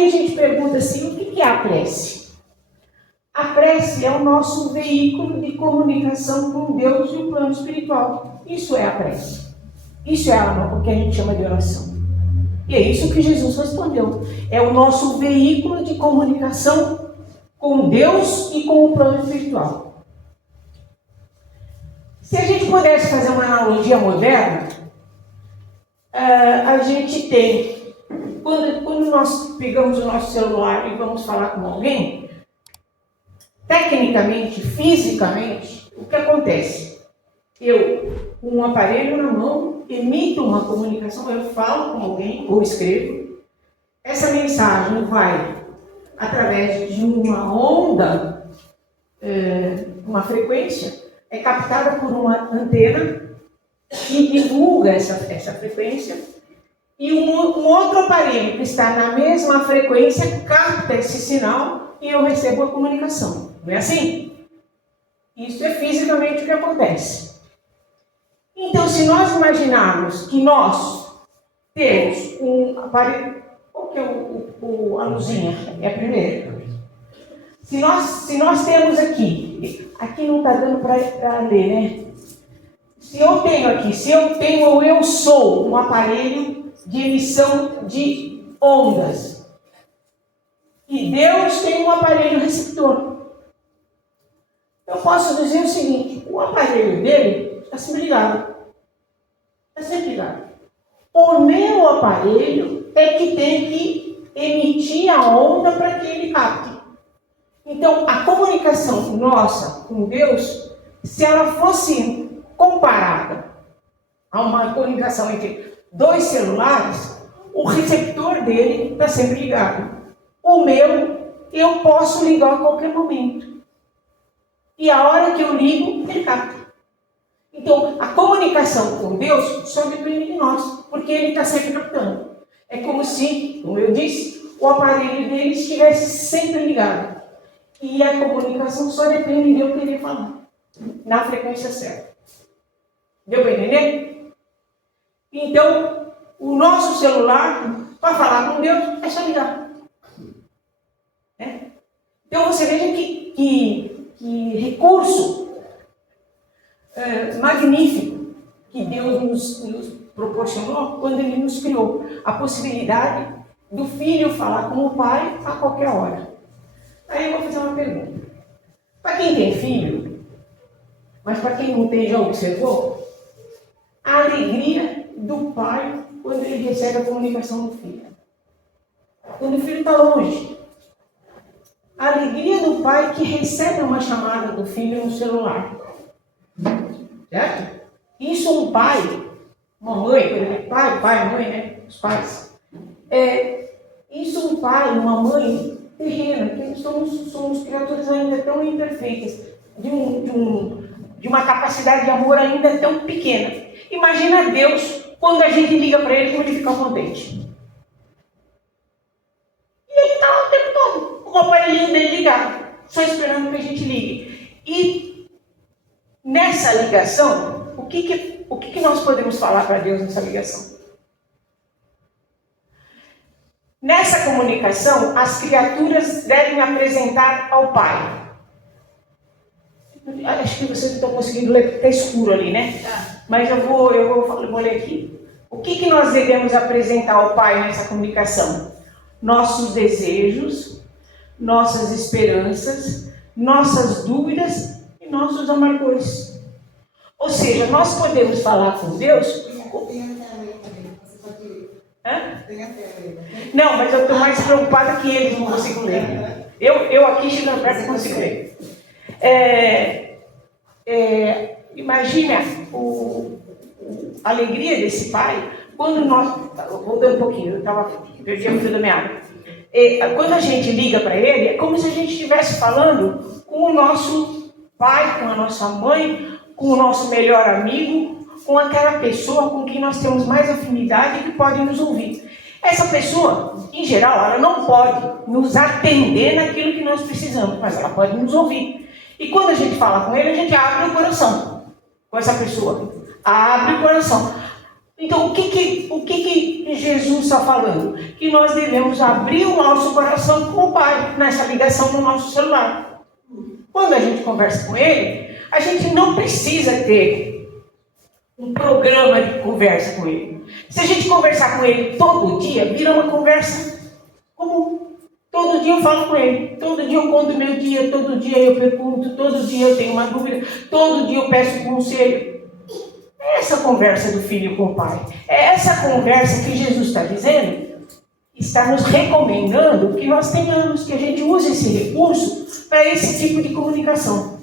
Aí a gente pergunta assim, o que é a prece? A prece é o nosso veículo de comunicação com Deus e o plano espiritual. Isso é a prece. Isso é o que a gente chama de oração. E é isso que Jesus respondeu. É o nosso veículo de comunicação com Deus e com o plano espiritual. Se a gente pudesse fazer uma analogia moderna, a gente tem, quando nós pegamos o nosso celular e vamos falar com alguém, tecnicamente, fisicamente, o que acontece? Eu, com um aparelho na mão, emito uma comunicação, eu falo com alguém, ou escrevo, essa mensagem vai através de uma onda, uma frequência, é captada por uma antena que divulga essa frequência, e um outro aparelho que está na mesma frequência capta esse sinal e eu recebo a comunicação. Não é assim? Isso é fisicamente o que acontece. Então, se nós imaginarmos que nós temos um aparelho... Qual que é a luzinha? É a primeira. Se nós temos aqui não está dando para ler, né? Se eu tenho ou eu sou um aparelho de emissão de ondas, e Deus tem um aparelho receptor, eu posso dizer o seguinte: o aparelho dele está sempre ligado. Está sempre ligado. O meu aparelho é que tem que emitir a onda para que ele capte. Então, a comunicação nossa com Deus, se ela fosse comparada a uma comunicação entre dois celulares, o receptor dele está sempre ligado. O meu, eu posso ligar a qualquer momento. E a hora que eu ligo, ele capta. Então, a comunicação com Deus só depende de nós, porque Ele está sempre captando. É como se, como eu disse, o aparelho dele estivesse sempre ligado. E a comunicação só depende de eu querer falar, na frequência certa. Deu para entender? Então, o nosso celular, para falar com Deus, é só ligar. Então, você veja que recurso magnífico que Deus nos proporcionou quando Ele nos criou. A possibilidade do filho falar com o pai a qualquer hora. Aí eu vou fazer uma pergunta. Para quem tem filho, mas para quem não tem, já observou? A alegria do pai quando ele recebe a comunicação do filho. Quando o filho está longe. A alegria do pai que recebe uma chamada do filho no celular. Certo? Isso um pai, uma mãe, por exemplo, pai, mãe, né? Os pais. Isso um pai, uma mãe terrena, que somos criaturas ainda tão imperfeitas, de uma capacidade de amor ainda tão pequena. Imagina Deus, quando a gente liga para Ele, como Ele fica contente. E Ele está o tempo todo, com o aparelhinho dele ligado, só esperando que a gente ligue. E nessa ligação, o que nós podemos falar para Deus nessa ligação? Nessa comunicação, as criaturas devem apresentar ao Pai. Acho que vocês não estão conseguindo ler, porque está escuro ali, né? Mas eu vou ler aqui. O que nós devemos apresentar ao Pai nessa comunicação? Nossos desejos, nossas esperanças, nossas dúvidas e nossos amargores. Ou seja, nós podemos falar com Deus... Não, mas eu estou mais preocupada que eles não consigam ler. Eu aqui chegando perto consigo ler. Imagina a alegria desse pai quando nós... Voltando um pouquinho, eu perdi a fio da minha água. Quando a gente liga para ele, é como se a gente estivesse falando com o nosso pai, com a nossa mãe, com o nosso melhor amigo, com aquela pessoa com quem nós temos mais afinidade e que pode nos ouvir. Essa pessoa, em geral, ela não pode nos atender naquilo que nós precisamos, mas ela pode nos ouvir. E quando a gente fala com ele, a gente abre o coração com essa pessoa. Abre o coração. Então, o que Jesus está falando? Que nós devemos abrir o nosso coração com o Pai, nessa ligação no nosso celular. Quando a gente conversa com Ele, a gente não precisa ter um programa de conversa com Ele. Se a gente conversar com Ele todo dia, vira uma conversa comum. Todo dia eu falo com Ele, todo dia eu conto meu dia, todo dia eu pergunto, todo dia eu tenho uma dúvida, todo dia eu peço conselho. É essa conversa do filho com o pai. É essa conversa que Jesus está dizendo, está nos recomendando que nós tenhamos, que a gente use esse recurso para esse tipo de comunicação.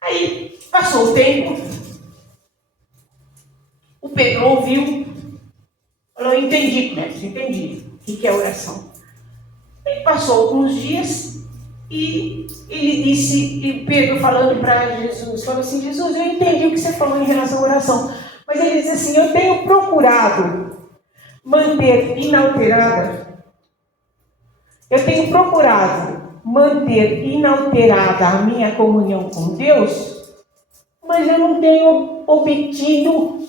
Aí, passou o tempo, o Pedro ouviu, falou, entendi, mestre, entendi o que é oração. Aí passou alguns dias e ele disse, e Pedro falando para Jesus, falou assim, Jesus, eu entendi o que você falou em relação à oração, mas ele disse assim, eu tenho procurado manter inalterada a minha comunhão com Deus, mas eu não tenho obtido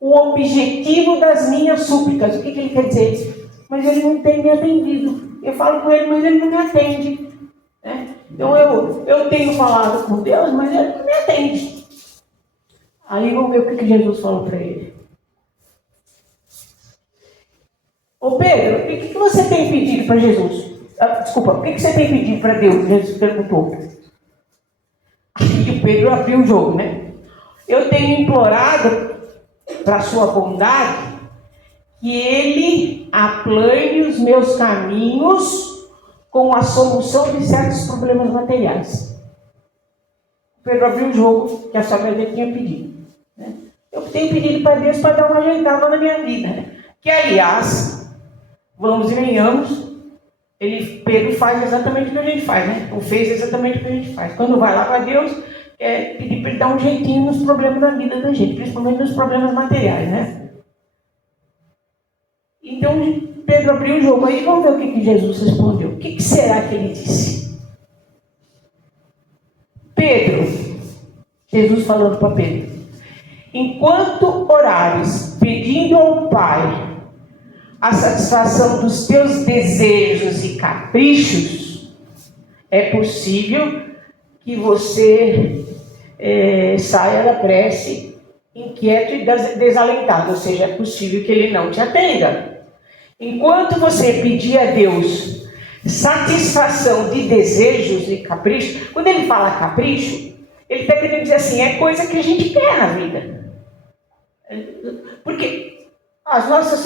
o objetivo das minhas súplicas. O que ele quer dizer? Mas ele não tem me atendido. Eu falo com ele, mas ele não me atende. Né? Então eu tenho falado com Deus, mas ele não me atende. Aí vamos ver o que Jesus falou para ele. Ô Pedro, o que você tem pedido para Jesus? Desculpa, o que você tem pedido para Deus? Jesus perguntou. Aí o Pedro abriu o jogo, né? Eu tenho implorado para a sua bondade que Ele aplane os meus caminhos com a solução de certos problemas materiais. O Pedro abriu o jogo que a sogra dele tinha pedido. Né? Eu tenho pedido para Deus para dar uma ajeitada na minha vida. Né? Que, aliás, vamos e venhamos, Pedro faz exatamente o que a gente faz, né? Ou fez exatamente o que a gente faz. Quando vai lá para Deus, é pedir para Ele dar um jeitinho nos problemas da vida da gente, principalmente nos problemas materiais, né? Então, Pedro abriu o jogo aí, vamos ver o que Jesus respondeu. O que será que ele disse? Pedro, Jesus falando para Pedro, enquanto orares, pedindo ao Pai a satisfação dos teus desejos e caprichos, é possível que você saia da prece inquieto e desalentado, ou seja, é possível que Ele não te atenda. Enquanto você pedir a Deus satisfação de desejos e caprichos, quando ele fala capricho, ele está querendo dizer assim, é coisa que a gente quer na vida. Porque as nossas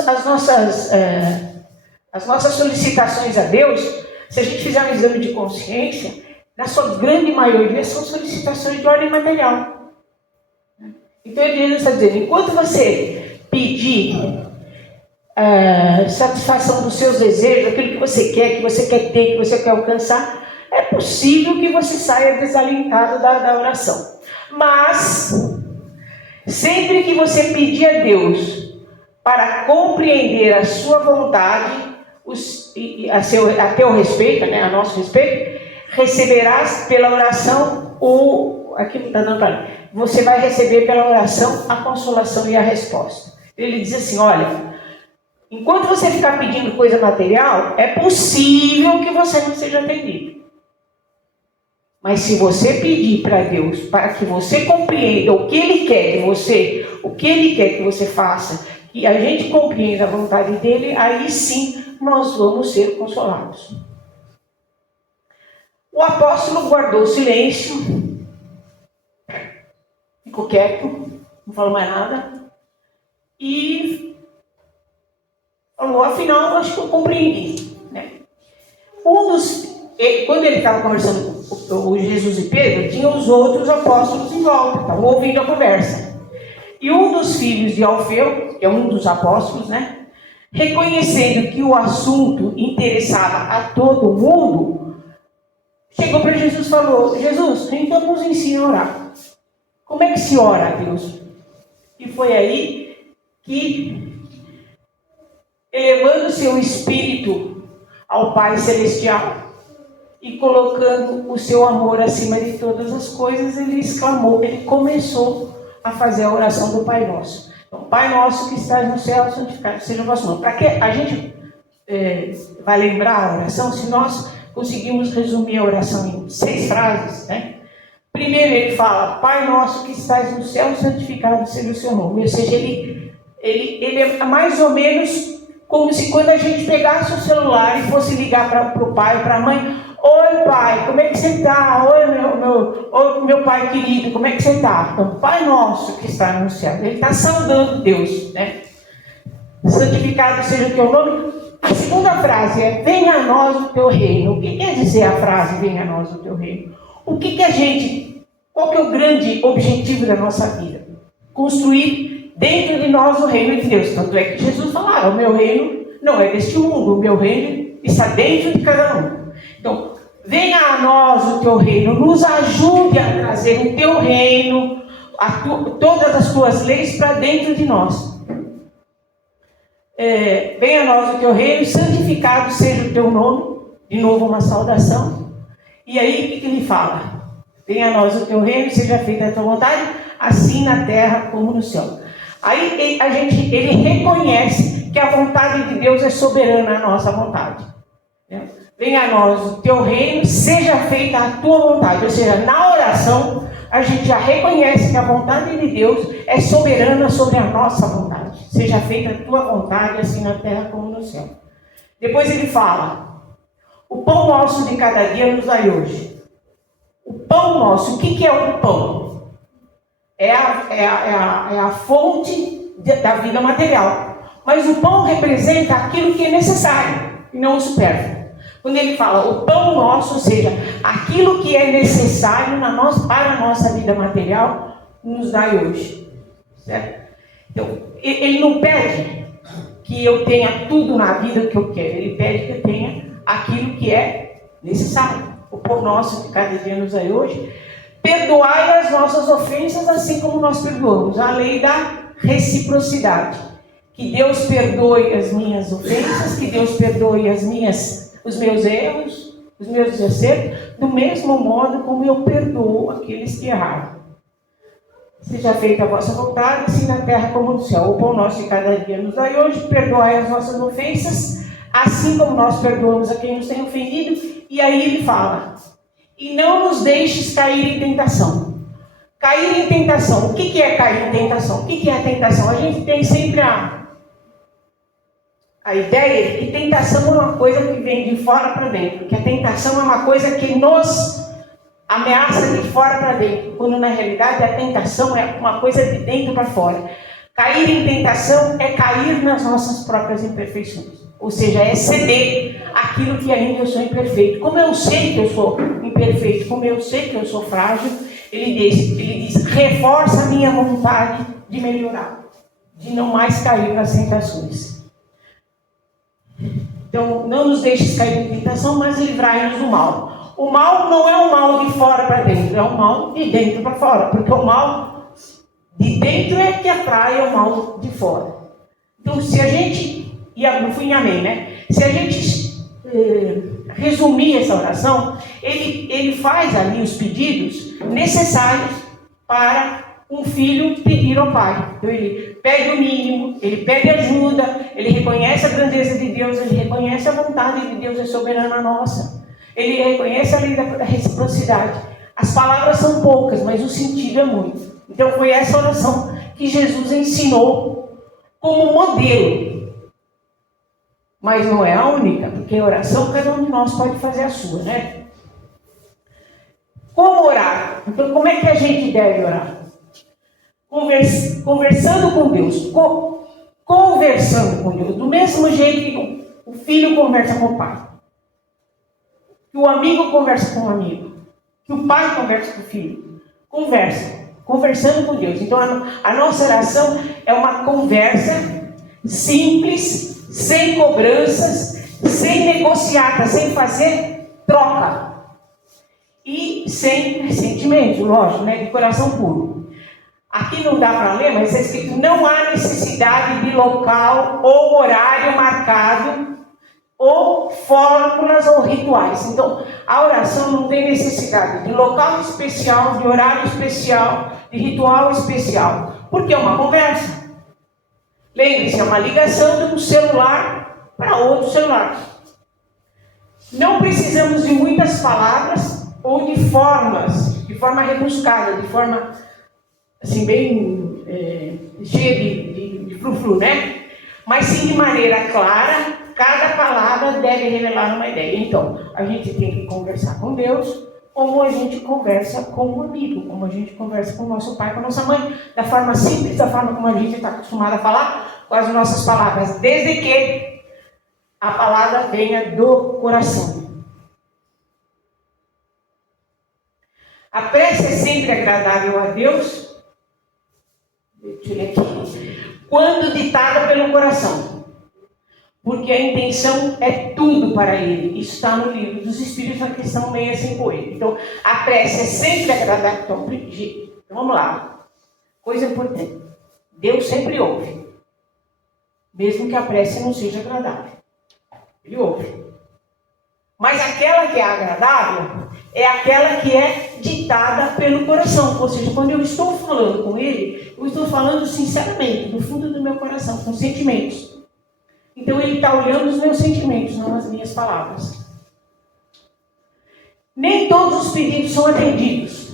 solicitações a Deus, se a gente fizer um exame de consciência, na sua grande maioria são solicitações de ordem material. Então ele está dizendo, enquanto você pedir satisfação dos seus desejos, aquilo que você quer ter, que você quer alcançar, é possível que você saia desalentado da oração. Mas, sempre que você pedir a Deus para compreender a sua vontade, a teu respeito, né, a nosso respeito, receberás pela oração aqui não está dando para mim. Você vai receber pela oração a consolação e a resposta. Ele diz assim, olha, enquanto você ficar pedindo coisa material, é possível que você não seja atendido. Mas se você pedir para Deus, para que você compreenda o que Ele quer de você, o que Ele quer que você faça, que a gente compreenda a vontade dEle, aí sim nós vamos ser consolados. O apóstolo guardou silêncio, ficou quieto, não falou mais nada, e falou, afinal, eu acho que eu compreendi. Né? Quando ele estava conversando com o Jesus e Pedro, tinha os outros apóstolos em volta, estavam ouvindo a conversa. E um dos filhos de Alfeu, que é um dos apóstolos, né, reconhecendo que o assunto interessava a todo mundo, chegou para Jesus e falou, Jesus, então nos ensina a orar. Como é que se ora a Deus? E foi aí que, elevando seu espírito ao Pai Celestial e colocando o seu amor acima de todas as coisas, ele exclamou, ele começou a fazer a oração do Pai Nosso. Então, Pai Nosso que estás no céu, santificado seja o vosso nome. Para que a gente vai lembrar a oração, se nós conseguimos resumir a oração em 6 frases, né? Primeiro ele fala, Pai Nosso que estás no céu, santificado seja o seu nome. Ou seja, ele é mais ou menos como se quando a gente pegasse o celular e fosse ligar para o pai, para a mãe, oi pai, como é que você está? Oi meu pai querido, como é que você está? Então, Pai Nosso que está no céu, ele está saudando Deus, né? Santificado seja o teu nome. A segunda frase é, venha a nós o teu reino. O que quer dizer a frase, venha a nós o teu reino? Qual que é o grande objetivo da nossa vida? Construir dentro de nós o reino de Deus. Tanto é que Jesus falava, o meu reino não é deste mundo, o meu reino está dentro de cada um. Então, venha a nós o teu reino, nos ajude a trazer o teu reino, todas as tuas leis para dentro de nós. Venha a nós o teu reino, santificado seja o teu nome. De novo uma saudação. E aí o que ele fala? Venha a nós o teu reino, seja feita a tua vontade, assim na terra como no céu. Aí ele reconhece que a vontade de Deus é soberana à nossa vontade. Venha a nós o teu reino, seja feita a tua vontade. Ou seja, na oração, a gente já reconhece que a vontade de Deus é soberana sobre a nossa vontade. Seja feita a tua vontade, assim na terra como no céu. Depois ele fala, o pão nosso de cada dia nos dai hoje. O pão nosso, o que é o pão? É a fonte da vida material. Mas o pão representa aquilo que é necessário e não o supérfluo. Quando ele fala o pão nosso, ou seja, aquilo que é necessário para a nossa vida material, nos dai hoje. Certo? Então, ele não pede que eu tenha tudo na vida que eu quero. Ele pede que eu tenha aquilo que é necessário. O pão nosso que cada dia nos dai hoje. Perdoai as nossas ofensas, assim como nós perdoamos. A lei da reciprocidade. Que Deus perdoe as minhas ofensas, que Deus perdoe os meus erros, os meus acertos, do mesmo modo como eu perdoo aqueles que erraram. Seja feita a vossa vontade, assim na terra como no céu. O pão nosso de cada dia nos dai hoje, perdoai as nossas ofensas, assim como nós perdoamos a quem nos tem ofendido. E aí ele fala, e não nos deixes cair em tentação. Cair em tentação. O que é cair em tentação? O que é a tentação? A gente tem sempre a ideia de que tentação é uma coisa que vem de fora para dentro, que a tentação é uma coisa que nos ameaça de fora para dentro, quando na realidade a tentação é uma coisa de dentro para fora. Cair em tentação é cair nas nossas próprias imperfeições, ou seja, é ceder aquilo que ainda eu sou imperfeito. Como eu sei que eu sou imperfeito, como eu sei que eu sou frágil, ele diz, reforça a minha vontade de melhorar, de não mais cair nas tentações. Então, não nos deixes cair em tentação, mas livrai-nos do mal. O mal não é um mal de fora para dentro, é um mal de dentro para fora, porque o mal de dentro é que atrai o mal de fora. Então, se a gente, não fui em amém, né? Se a gente resumir essa oração, ele faz ali os pedidos necessários para um filho pedir ao pai. Então ele pede o mínimo, ele pede ajuda, ele reconhece a grandeza de Deus, ele reconhece a vontade de Deus, é soberana nossa. Ele reconhece a lei da reciprocidade. As palavras são poucas, mas o sentido é muito. Então foi essa oração que Jesus ensinou como modelo. Mas não é a única, porque a oração cada um de nós pode fazer a sua, né? Como orar? Então como é que a gente deve orar? Conversando com Deus, conversando com Deus, do mesmo jeito que o filho conversa com o pai, que o amigo conversa com o amigo, que o pai conversa com o filho, conversando com Deus. Então a nossa oração é uma conversa simples, sem cobranças, sem negociata, sem fazer troca e sem ressentimento, lógico, né, de coração puro. Aqui não dá para ler, mas é escrito, não há necessidade de local ou horário marcado ou fórmulas ou rituais. Então, a oração não tem necessidade de local especial, de horário especial, de ritual especial, porque é uma conversa. Lembre-se, é uma ligação de um celular para outro celular. Não precisamos de muitas palavras ou de formas, de forma rebuscada, de forma assim bem cheia de frufru, né? Mas sim de maneira clara. Cada palavra deve revelar uma ideia. Então, a gente tem que conversar com Deus, como a gente conversa com um amigo, como a gente conversa com o nosso pai, com a nossa mãe, da forma simples, da forma como a gente está acostumado a falar, com as nossas palavras, desde que a palavra venha do coração. A prece é sempre agradável a Deus, deixa eu ler aqui, quando ditada pelo coração. Porque a intenção é tudo para ele. Isso está no livro dos Espíritos, na questão 658. Então, a prece é sempre agradável. Então, vamos lá. Coisa importante. Deus sempre ouve. Mesmo que a prece não seja agradável. Ele ouve. Mas aquela que é agradável é aquela que é ditada pelo coração. Ou seja, quando eu estou falando com ele, eu estou falando sinceramente, do fundo do meu coração, com sentimentos. Então ele está olhando os meus sentimentos, não as minhas palavras. Nem todos os pedidos são atendidos,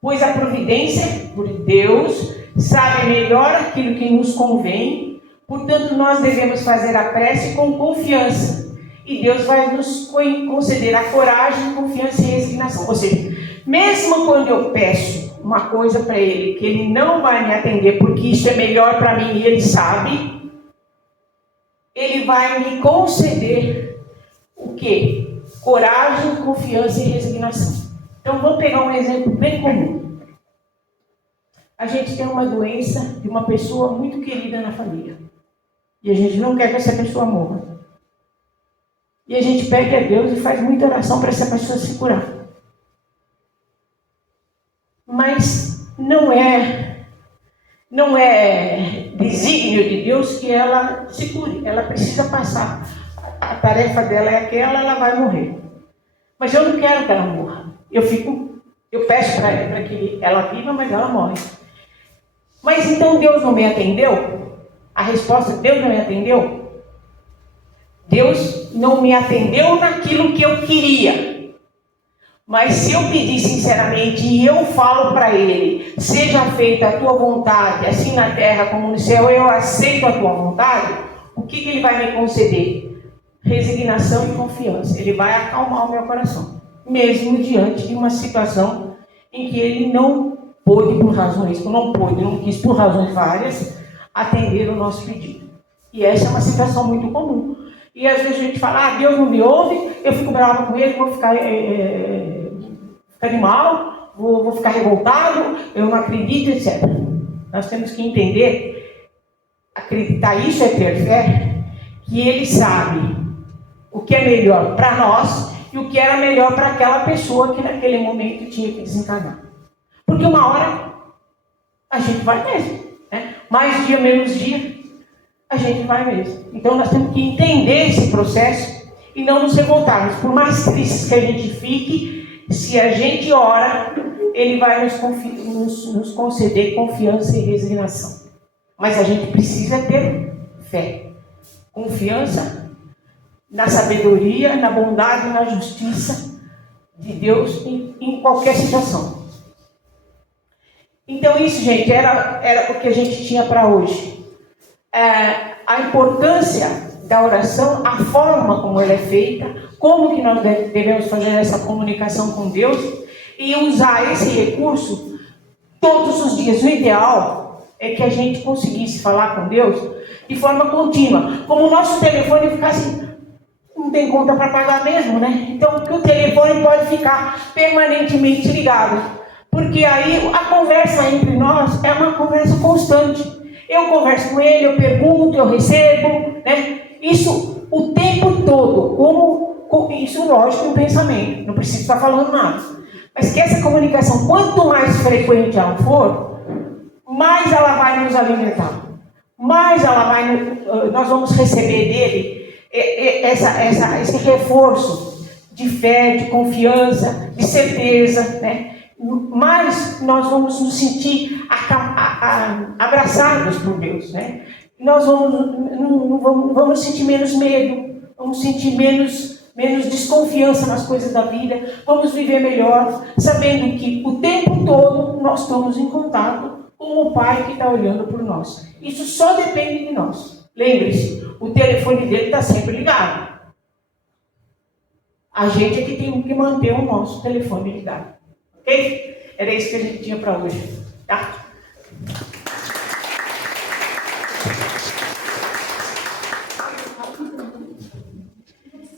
pois a providência, por Deus, sabe melhor aquilo que nos convém. Portanto, nós devemos fazer a prece com confiança. E Deus vai nos conceder a coragem, confiança e resignação. Ou seja, mesmo quando eu peço uma coisa para Ele, que Ele não vai me atender, porque isso é melhor para mim e Ele sabe, Ele vai me conceder o quê? Coragem, confiança e resignação. Então, vamos pegar um exemplo bem comum. A gente tem uma doença de uma pessoa muito querida na família. E a gente não quer que essa pessoa morra. E a gente pede a Deus e faz muita oração para essa pessoa se curar. Mas não é desígnio de Deus que ela se cure. Ela precisa passar. A tarefa dela é aquela, ela vai morrer. Mas eu não quero que ela morra. Eu peço para ela para que ela viva, mas ela morre. Mas então Deus não me atendeu? A resposta, Deus não me atendeu? Deus não me atendeu naquilo que eu queria. Mas se eu pedir sinceramente e eu falo para Ele, seja feita a tua vontade, assim na terra como no céu, eu aceito a tua vontade, o que Ele vai me conceder? Resignação e confiança. Ele vai acalmar o meu coração. Mesmo diante de uma situação em que Ele não pôde, não quis por razões várias, atender o nosso pedido. E essa é uma situação muito comum. E às vezes a gente fala, Deus não me ouve, eu fico brava com Ele, vou ficar de mal, vou ficar revoltado, eu não acredito, etc. Nós temos que entender, acreditar, isso é ter fé, que Ele sabe o que é melhor para nós e o que era melhor para aquela pessoa que naquele momento tinha que desencarnar. Porque uma hora a gente vai mesmo, né? Mais dia, menos dia, a gente vai mesmo. Então nós temos que entender esse processo e não nos revoltarmos. Por mais tristes que a gente fique, se a gente ora, Ele vai nos conceder confiança e resignação. Mas a gente precisa ter fé, confiança na sabedoria, na bondade e na justiça de Deus em qualquer situação. Então isso, gente, era o que a gente tinha para hoje. A importância da oração, a forma como ela é feita, como que nós devemos fazer essa comunicação com Deus e usar esse recurso todos os dias. O ideal é que a gente conseguisse falar com Deus de forma contínua. Como o nosso telefone ficasse, não tem conta para pagar mesmo, né? Então que o telefone pode ficar permanentemente ligado. Porque aí a conversa entre nós é uma conversa constante. Eu converso com ele, eu pergunto, eu recebo, né? Isso o tempo todo. Isso, lógico, um pensamento. Não preciso estar falando nada. Mas que essa comunicação, quanto mais frequente ela for, mais ela vai nos alimentar. Mais nós vamos receber dele esse reforço de fé, de confiança, de certeza, né? Mais nós vamos nos sentir abraçados por Deus, né? Nós não vamos sentir menos medo, vamos sentir menos desconfiança nas coisas da vida, vamos viver melhor, sabendo que o tempo todo nós estamos em contato com o Pai que está olhando por nós. Isso só depende de nós. Lembre-se, o telefone dele está sempre ligado. A gente é que tem que manter o nosso telefone ligado. Ok? Era isso que a gente tinha para hoje. Tá?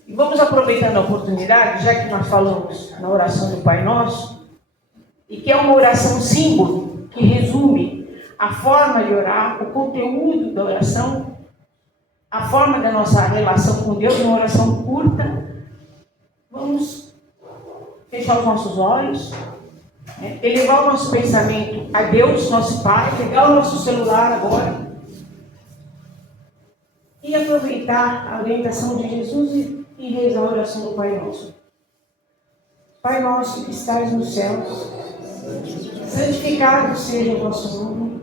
E vamos aproveitando a oportunidade, já que nós falamos na oração do Pai Nosso, e que é uma oração símbolo, que resume a forma de orar, o conteúdo da oração, a forma da nossa relação com Deus, uma oração curta. Vamos fechar os nossos olhos, né? Elevar o nosso pensamento a Deus, nosso Pai, pegar o nosso celular agora e aproveitar a orientação de Jesus e rezar a oração do Pai Nosso. Pai nosso que estais nos céus, santificado seja o vosso nome.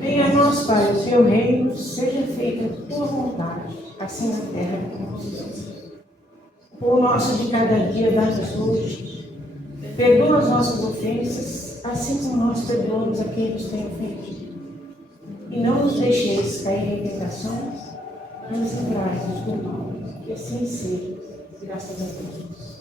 Venha a nós, Pai, o teu reino, seja feita a tua vontade, assim na terra como nos céus. O pão nosso de cada dia dá-nos hoje. Perdoa as nossas ofensas, assim como nós perdoamos a quem nos tem ofendido. E não nos deixeis cair em tentações, mas livrai-nos do mal. Que assim seja, graças a Deus.